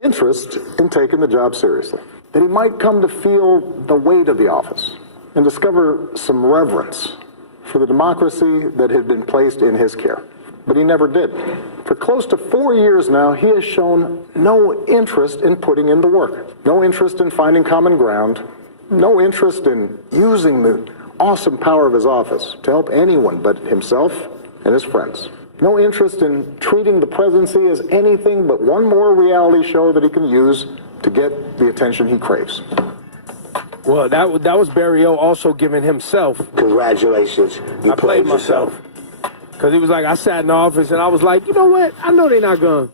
interest in taking the job seriously, that he might come to feel the weight of the office and discover some reverence for the democracy that had been placed in his care. But he never did. For close to 4 years now, he has shown no interest in putting in the work, no interest in finding common ground, no interest in using the awesome power of his office to help anyone but himself and his friends. No interest in treating the presidency as anything but one more reality show that he can use to get the attention he craves. Well, that was Barry O also giving himself. Congratulations. You I played myself. Because he was like, I sat in the office and I was like, you know what? I know they're not going,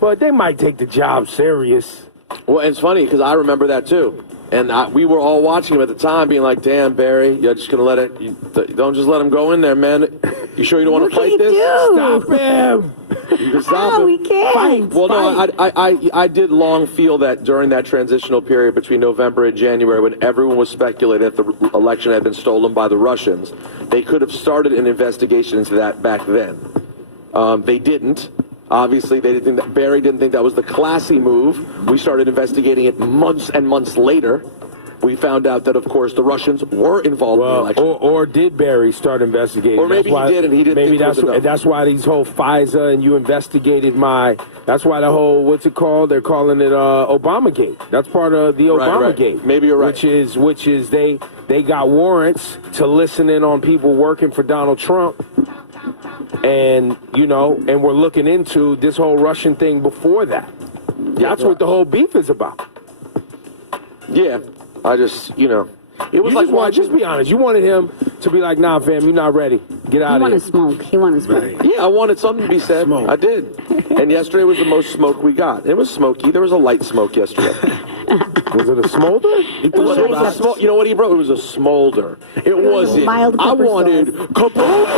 but they might take the job serious. Well, it's funny because I remember that too. And we were all watching him at the time being like, damn, Barry, you're just going to let it, don't just let him go in there, man. You sure you don't want to fight this? Stop him. You can stop him. We can't. Well, no, I did long feel that during that transitional period between November and January when everyone was speculating that the election had been stolen by the Russians, they could have started an investigation into that back then. They didn't. Obviously, they didn't think that Barry didn't think that was the classy move. We started investigating it months and months later. We found out that, of course, the Russians were involved in the election. Or did Barry start investigating? Or maybe he did, and he didn't think it was enough. That's why these whole FISA and you investigated that's why the whole, what's it called? They're calling it Obamagate. That's part of the Obamagate. Right. Maybe you're right. Which is they got warrants to listen in on people working for Donald Trump. And, and we're looking into this whole Russian thing before that. That's what the whole beef is about. Yeah. I just, it was just be honest. You wanted him to be like, nah, fam, you're not ready. Get out of here. He wanted smoke. Yeah, I wanted something to be said. Smoke. I did. And yesterday was the most smoke we got. It was smoky. There was a light smoke yesterday. Was it a smolder? It was you know what he wrote? It was a smolder. It wasn't. Mild I pepper wanted kaboom.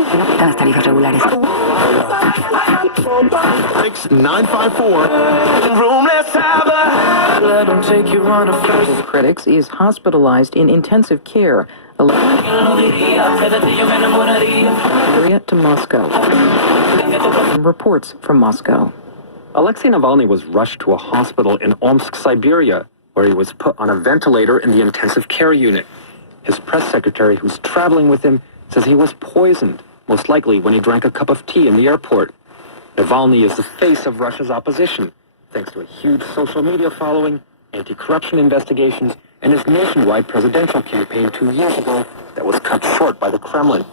954. Room, let's have a let them take you on a first. Critics is hospitalized in intensive care. Syria to Moscow. Reports from Moscow. Alexei Navalny was rushed to a hospital in Omsk, Siberia, where he was put on a ventilator in the intensive care unit. His press secretary, who's traveling with him, says he was poisoned, most likely when he drank a cup of tea in the airport. Navalny is the face of Russia's opposition, thanks to a huge social media following, anti-corruption investigations, and his nationwide presidential campaign 2 years ago that was cut short by the Kremlin.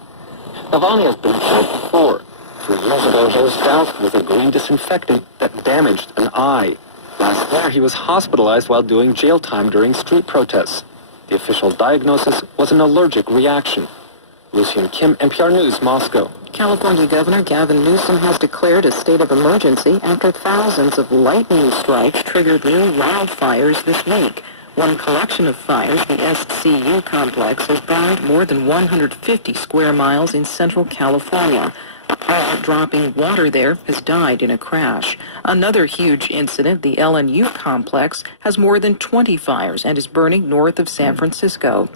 Navalny has been killed before. 3 years ago, he was doused with a green disinfectant that damaged an eye. Last year, he was hospitalized while doing jail time during street protests. The official diagnosis was an allergic reaction. Lucian Kim, NPR News, Moscow. California Governor Gavin Newsom has declared a state of emergency after thousands of lightning strikes triggered new wildfires this week. One collection of fires, the SCU complex, has burned more than 150 square miles in central California. A pilot dropping water there has died in a crash. Another huge incident, the LNU complex, has more than 20 fires and is burning north of San Francisco.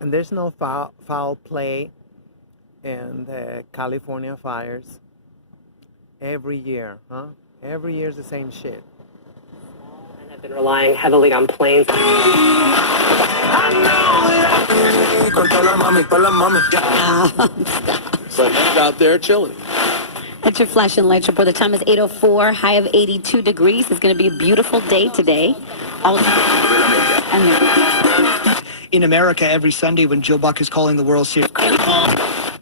And there's no foul play in the California fires. Every year, huh? Every year's the same shit. And have been relying heavily on planes. So he's out there chilling. That's your flash and light report. The time is 8:04, high of 82 degrees. It's going to be a beautiful day today. In America, every Sunday when Joe Buck is calling the World Series.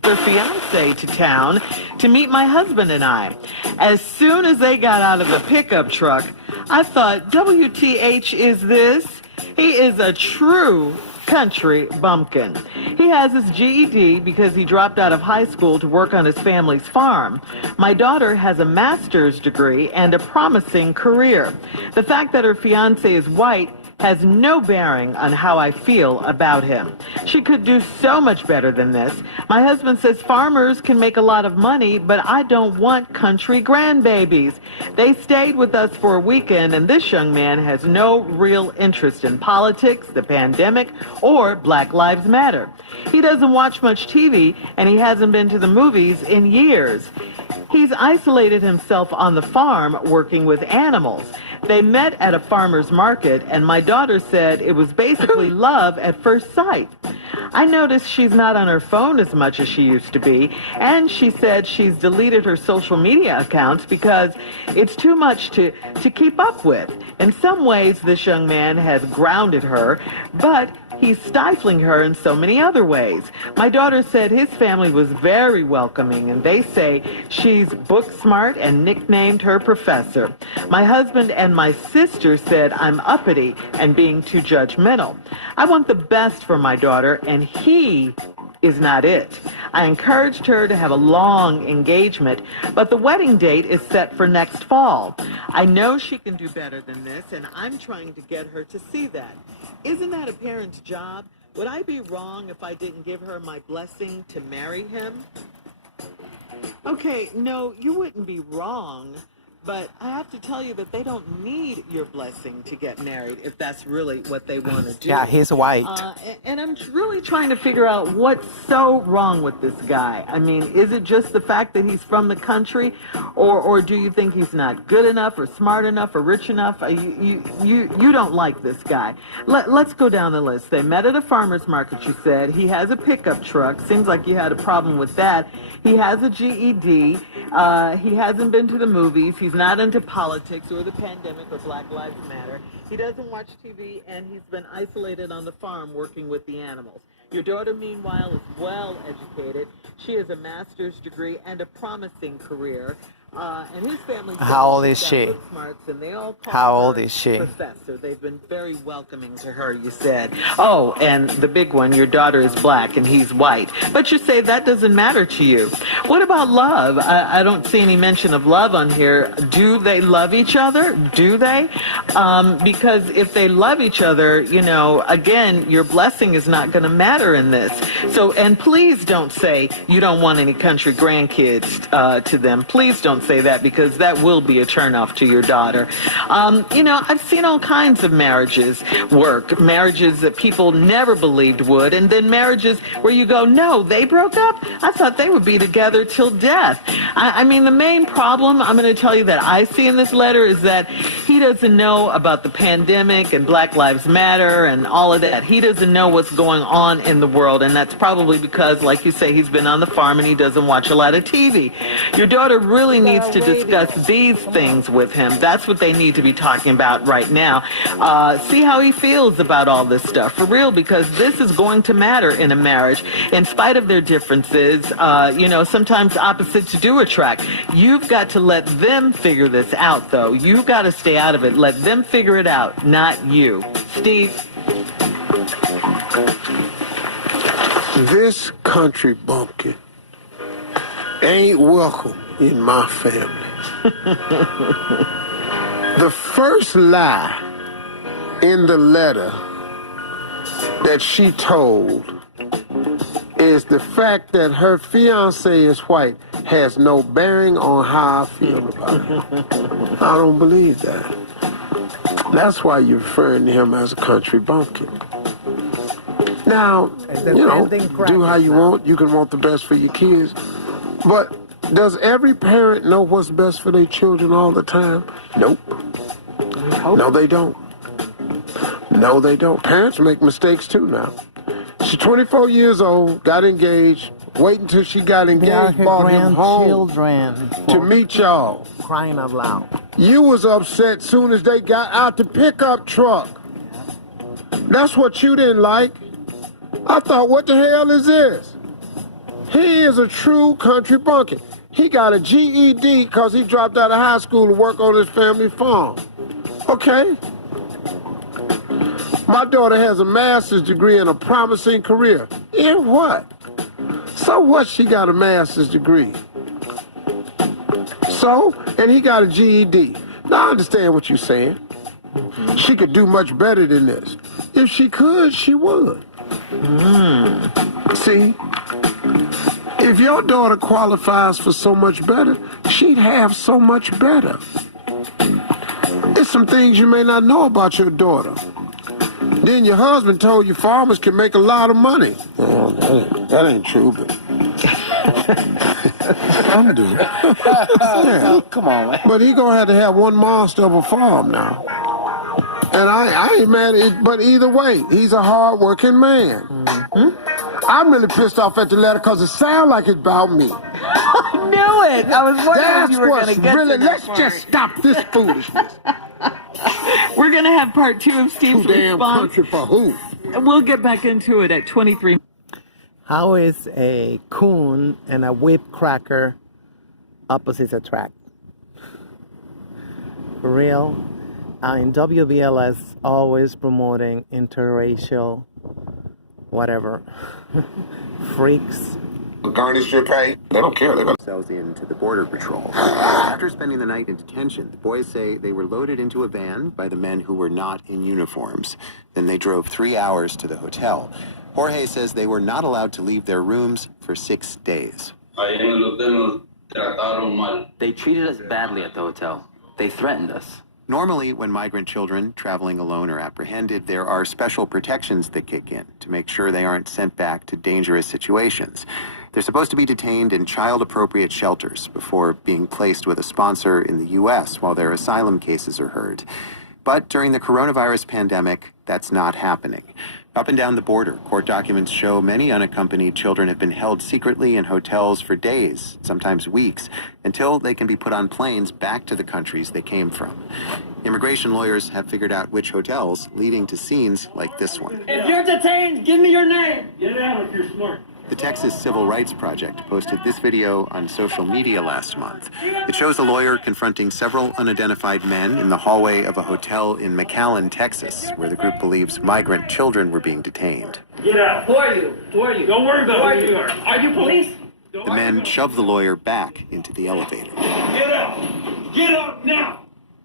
Their fiance to town to meet my husband and I. As soon as they got out of the pickup truck, I thought, WTH is this? He is a true country bumpkin. He has his GED because he dropped out of high school to work on his family's farm. My daughter has a master's degree and a promising career. The fact that her fiance is white has no bearing on how I feel about him. She could do so much better than this. My husband says farmers can make a lot of money, but I don't want country grandbabies. They stayed with us for a weekend, and this young man has no real interest in politics, the pandemic, or Black Lives Matter. He doesn't watch much TV, and he hasn't been to the movies in years. He's isolated himself on the farm working with animals. They met at a farmer's market, and my daughter said it was basically love at first sight. I noticed she's not on her phone as much as she used to be, and she said she's deleted her social media accounts because it's too much to keep up with. In some ways, this young man has grounded her, but he's stifling her in so many other ways. My daughter said his family was very welcoming, and they say she's book smart and nicknamed her professor. My husband and my sister said I'm uppity and being too judgmental. I want the best for my daughter, and he is not it. I encouraged her to have a long engagement, but the wedding date is set for next fall. I know she can do better than this, and I'm trying to get her to see that. Isn't that a parent's job? Would I be wrong if I didn't give her my blessing to marry him? Okay, no, you wouldn't be wrong, but I have to tell you that they don't need your blessing to get married if that's really what they want to do. Yeah, he's white. And I'm really trying to figure out what's so wrong with this guy. I mean, is it just the fact that he's from the country, or do you think he's not good enough, or smart enough, or rich enough? You don't like this guy. Let's go down the list. They met at a farmer's market, you said. He has a pickup truck. Seems like you had a problem with that. He has a GED. He hasn't been to the movies. He's not into politics or the pandemic or Black Lives Matter. He doesn't watch TV, and he's been isolated on the farm working with the animals. Your daughter, meanwhile, is well educated. She has a master's degree and a promising career. And his family. How old is she? And they all call How old her is she? Professor. They've been very welcoming to her, you said. Oh, and the big one, your daughter is black and he's white. But you say that doesn't matter to you. What about love? I don't see any mention of love on here. Do they love each other? Do they? Because if they love each other, you know, again, your blessing is not going to matter in this. So, and please don't say you don't want any country grandkids to them. Please don't say that, because that will be a turnoff to your daughter. You know, I've seen all kinds of marriages work, marriages that people never believed would, and then marriages where you go, no, they broke up? I thought they would be together till death. I mean, the main problem, I'm going to tell you, that I see in this letter is that he doesn't know about the pandemic and Black Lives Matter and all of that. He doesn't know what's going on in the world, and that's probably because, like you say, he's been on the farm and he doesn't watch a lot of TV. Your daughter really needs to discuss these things with him. That's what they need to be talking about right now. See how he feels about all this stuff, for real, because this is going to matter in a marriage. In spite of their differences, you know, sometimes opposites do attract. You've got to let them figure this out, though. You've got to stay out of it. Let them figure it out, not you. Steve? This country bumpkin ain't welcome in my family. The first lie in the letter that she told is the fact that her fiance is white has no bearing on how I feel about it. I don't believe that. That's why you're referring to him as a country bumpkin. Now, you know, do how you want. You can want the best for your kids. But does every parent know what's best for their children all the time? Nope. No, they don't. No, they don't. Parents make mistakes too now. She's 24 years old, got engaged, wait until she got engaged, brought him home to meet y'all. Crying out loud. You was upset soon as they got out the pickup truck. That's what you didn't like. I thought, what the hell is this? He is a true country bumpkin. He got a GED because he dropped out of high school to work on his family farm. Okay. My daughter has a master's degree and a promising career. In what? So what, she got a master's degree? So, and he got a GED. Now I understand what you're saying. She could do much better than this. If she could, she would. See? If your daughter qualifies for so much better, she'd have so much better. There's some things you may not know about your daughter. Then your husband told you farmers can make a lot of money. Well, that ain't true, but... trying to do. Yeah. Come on, man. But he gonna have to have one monster of a farm now. And I ain't mad at it, but either way, he's a hard-working man. I'm really pissed off at the letter because it sounds like it's about me. I knew it. I was wondering if That's you were going what's to get really. to that Let's part. just stop this foolishness. We're going to have part 2 of Steve's Too damn response. country for who? We'll get back into it at 23. How is a coon and a whip cracker opposites attract? For real? In WBLS, always promoting interracial, whatever, freaks. Garnish your pay. They don't care. They're gonna. Themselves into the Border Patrol. After spending the night in detention, the boys say they were loaded into a van by the men who were not in uniforms. Then they drove 3 hours to the hotel. Jorge says they were not allowed to leave their rooms for 6 days. They treated us badly at the hotel. They threatened us. Normally, when migrant children traveling alone are apprehended, there are special protections that kick in to make sure they aren't sent back to dangerous situations. They're supposed to be detained in child-appropriate shelters before being placed with a sponsor in the U.S. while their asylum cases are heard. But during the coronavirus pandemic, that's not happening. Up and down the border, court documents show many unaccompanied children have been held secretly in hotels for days, sometimes weeks, until they can be put on planes back to the countries they came from. Immigration lawyers have figured out which hotels, leading to scenes like this one. If you're detained, give me your name. Get it out if you're smart. The Texas Civil Rights Project posted this video on social media last month. It shows a lawyer confronting several unidentified men in the hallway of a hotel in McAllen, Texas, where the group believes migrant children were being detained. Get out. Who are you? Who are you? Don't worry about who you are. Are you police? The men shove the lawyer back into the elevator. Get out. Get out now.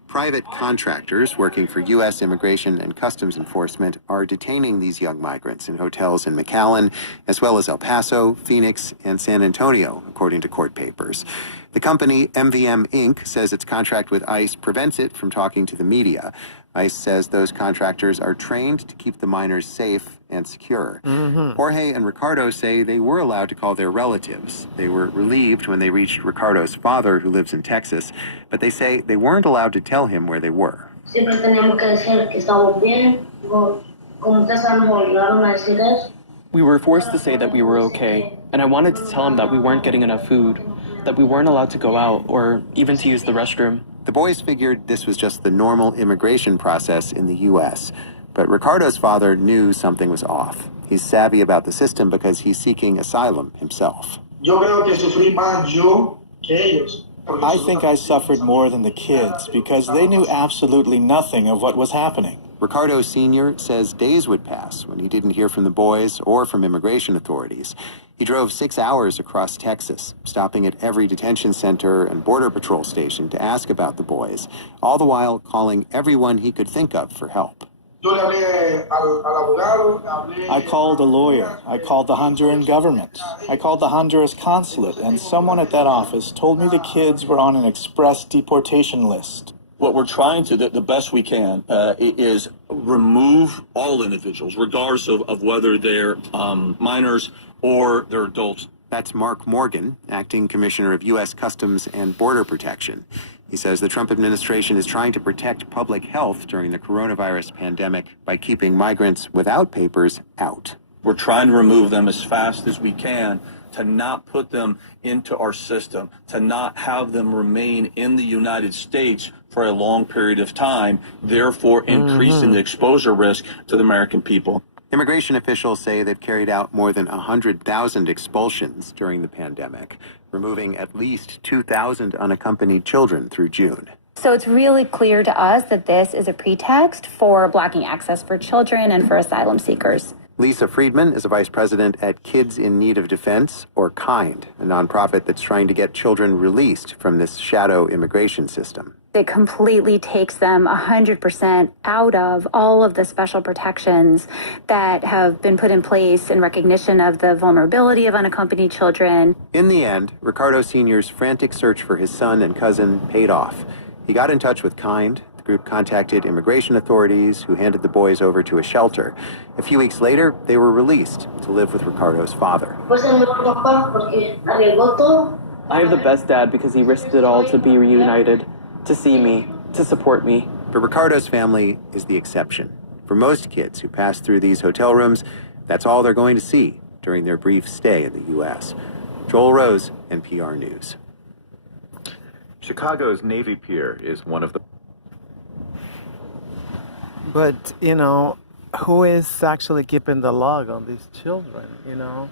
Private contractors working for U.S. Immigration and Customs Enforcement are detaining these young migrants in hotels in McAllen, as well as El Paso, Phoenix, and San Antonio, according to court papers. The company MVM Inc. says its contract with ICE prevents it from talking to the media. ICE says those contractors are trained to keep the minors safe and secure. Jorge and Ricardo say they were allowed to call their relatives. They were relieved when they reached Ricardo's father, who lives in Texas, but they say they weren't allowed to tell him where they were. Siempre teníamos que decir que estamos bien, como ustedes nos obligaron a decir eso. We were forced to say that we were okay, and I wanted to tell him that we weren't getting enough food, that we weren't allowed to go out or even to use the restroom. The boys figured this was just the normal immigration process in the U.S., but Ricardo's father knew something was off. He's savvy about the system because he's seeking asylum himself. Yo creo que sufrí más yo que ellos. I think I suffered more than the kids because they knew absolutely nothing of what was happening. Ricardo Sr. says days would pass when he didn't hear from the boys or from immigration authorities. He drove 6 hours across Texas, stopping at every detention center and border patrol station to ask about the boys, all the while calling everyone he could think of for help. I called a lawyer. I called the Honduran government. I called the Honduras consulate, and someone at that office told me the kids were on an express deportation list. What we're trying to, the best we can, is remove all individuals, regardless of whether they're minors or they're adults. That's Mark Morgan, acting commissioner of U.S. Customs and Border Protection. He says the Trump administration is trying to protect public health during the coronavirus pandemic by keeping migrants without papers out. We're trying to remove them as fast as we can, to not put them into our system, to not have them remain in the United States for a long period of time, therefore increasing the exposure risk to the American people. Immigration officials say they've carried out more than 100,000 expulsions during the pandemic, removing at least 2,000 unaccompanied children through June. So it's really clear to us that this is a pretext for blocking access for children and for asylum seekers. Lisa Friedman is a vice president at Kids in Need of Defense, or KIND, a nonprofit that's trying to get children released from this shadow immigration system. It completely takes them 100% out of all of the special protections that have been put in place in recognition of the vulnerability of unaccompanied children. In the end, Ricardo Sr.'s frantic search for his son and cousin paid off. He got in touch with KIND. The group contacted immigration authorities, who handed the boys over to a shelter. A few weeks later, they were released to live with Ricardo's father. Pues el mejor papá porque arriesgó todo I have the best dad because he risked it all to be reunited, to see me, to support me. But Ricardo's family is the exception. For most kids who pass through these hotel rooms, that's all they're going to see during their brief stay in the U.S. Joel Rose, NPR News. Chicago's Navy Pier is one of the... But, you know, who is actually keeping the log on these children, you know?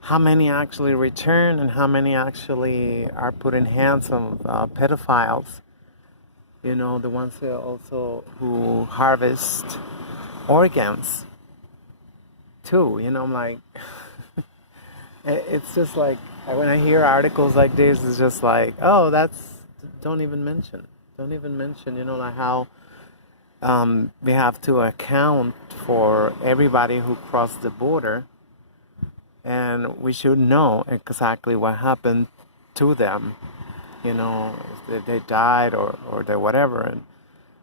How many actually return and how many actually are put in hands of pedophiles? You know, the ones who also who harvest organs too. You know, I'm like, it's just like, when I hear articles like this, it's just like, oh, don't even mention, you know, like how we have to account for everybody who crossed the border. And we should know exactly what happened to them, you know, if they died or they whatever.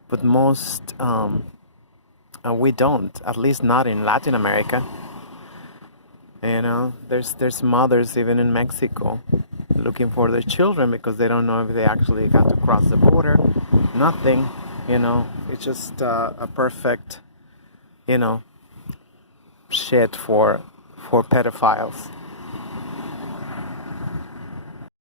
But most, we don't, at least not in Latin America. You know, there's mothers even in Mexico looking for their children because they don't know if they actually got to cross the border. Nothing, you know, it's just a perfect, you know, shit for pedophiles.